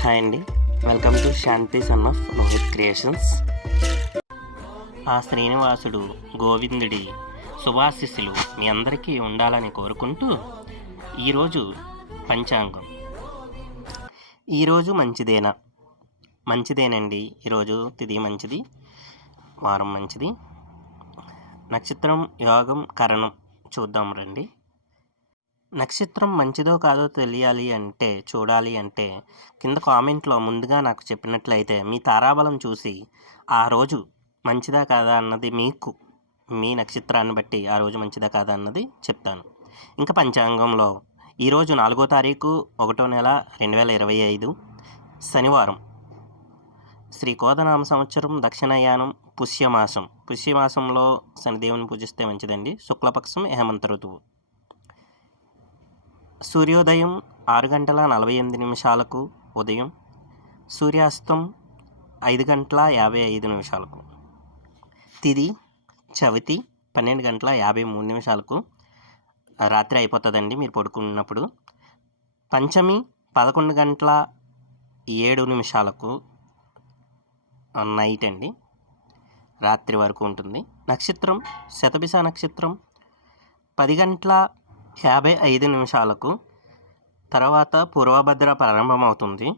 Hi అండి. Welcome to Shanthi son of Rohit creations ఆ శ్రీనివాసుడు గోవిందుడి శుభాశిస్సులు మీ అందరికీ ఉండాలని కోరుకుంటూ ఈరోజు పంచాంగం. ఈరోజు మంచిదేనా? మంచిదేనండి. ఈరోజు తిది మంచిది వారం మంచిది. నక్షత్రం యోగం కరణం చూద్దాం రండి. నక్షత్రం మంచిదో కాదో తెలియాలి అంటే చూడాలి అంటే కింద కామెంట్లో ముందుగా నాకు చెప్పినట్లయితే మీ తారాబలం చూసి ఆ రోజు మంచిదా కాదా అన్నది మీకు మీ నక్షత్రాన్ని బట్టి ఆ రోజు మంచిదా కాదా అన్నది చెప్తాను. ఇంకా పంచాంగంలో ఈరోజు నాలుగో తారీఖు ఒకటో నెల రెండు వేల ఇరవై ఐదు శనివారం. శ్రీ కోదనామ సంవత్సరం దక్షిణాయానం పుష్యమాసం. పుష్యమాసంలో శనిదేవుని పూజిస్తే మంచిదండి. శుక్లపక్షం హేమంత ఋతువు. సూర్యోదయం ఆరు గంటల నలభై ఎనిమిది నిమిషాలకు ఉదయం సూర్యాస్తం ఐదు గంటల యాభై ఐదు నిమిషాలకు. తిది చవితి పన్నెండు గంటల యాభై మూడు నిమిషాలకు రాత్రి అయిపోతుందండి మీరు పడుకున్నప్పుడు. పంచమి పదకొండు గంటల ఏడు నిమిషాలకు నైట్ అండి. రాత్రి వరకు ఉంటుంది. నక్షత్రం శతభిష నక్షత్రం పది గంటల యాభై ఐదు నిమిషాలకు తర్వాత పూర్వభద్ర ప్రారంభమవుతుంది.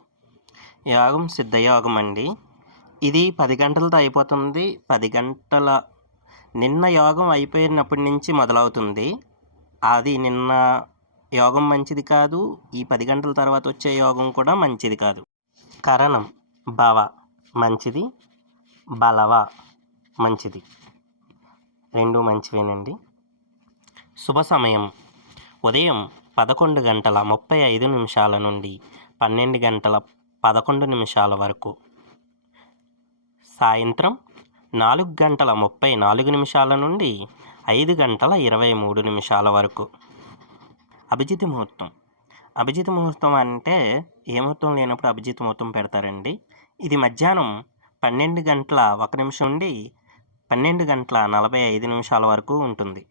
యోగం సిద్ధయోగం అండి. ఇది పది గంటలతో అయిపోతుంది. పది గంటల నిన్న యోగం అయిపోయినప్పటి నుంచి మొదలవుతుంది. అది నిన్న యోగం మంచిది కాదు. ఈ పది గంటల తర్వాత వచ్చే యోగం కూడా మంచిది కాదు. కరణం భవ మంచిది బలవ మంచిది. రెండు మంచివేనండి. శుభ సమయం. ఉదయం పదకొండు గంటల ముప్పై ఐదు నిమిషాల నుండి పన్నెండు గంటల పదకొండు నిమిషాల వరకు. సాయంత్రం నాలుగు గంటల ముప్పై నాలుగు నిమిషాల నుండి ఐదు గంటల ఇరవై మూడు నిమిషాల వరకు. అభిజిత్ ముహూర్తం. అభిజిత్ ముహూర్తం అంటే ఏ ముహూర్తం లేనప్పుడు అభిజిత్ ముహూర్తం పెడతారండి? ఇది మధ్యాహ్నం పన్నెండు గంటల ఒక నిమిషం నుండి పన్నెండు గంటల నలభై ఐదు నిమిషాల వరకు ఉంటుంది.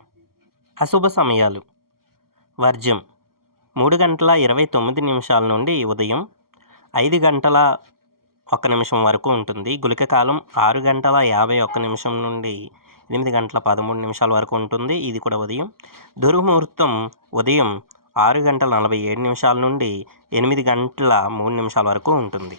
అశుభ సమయాలు. వర్జ్యం. మూడు గంటల ఇరవై తొమ్మిది నిమిషాల నుండి ఉదయం ఐదు గంటల ఒక నిమిషం వరకు ఉంటుంది. గుళిక కాలం ఆరు గంటల యాభై ఒక్క నిమిషం నుండి ఎనిమిది గంటల పదమూడు నిమిషాల వరకు ఉంటుంది. ఇది కూడా ఉదయం. దుర్ముహూర్తం ఉదయం ఆరు గంటల నలభై ఏడు నిమిషాల నుండి ఎనిమిది గంటల మూడు నిమిషాల వరకు ఉంటుంది.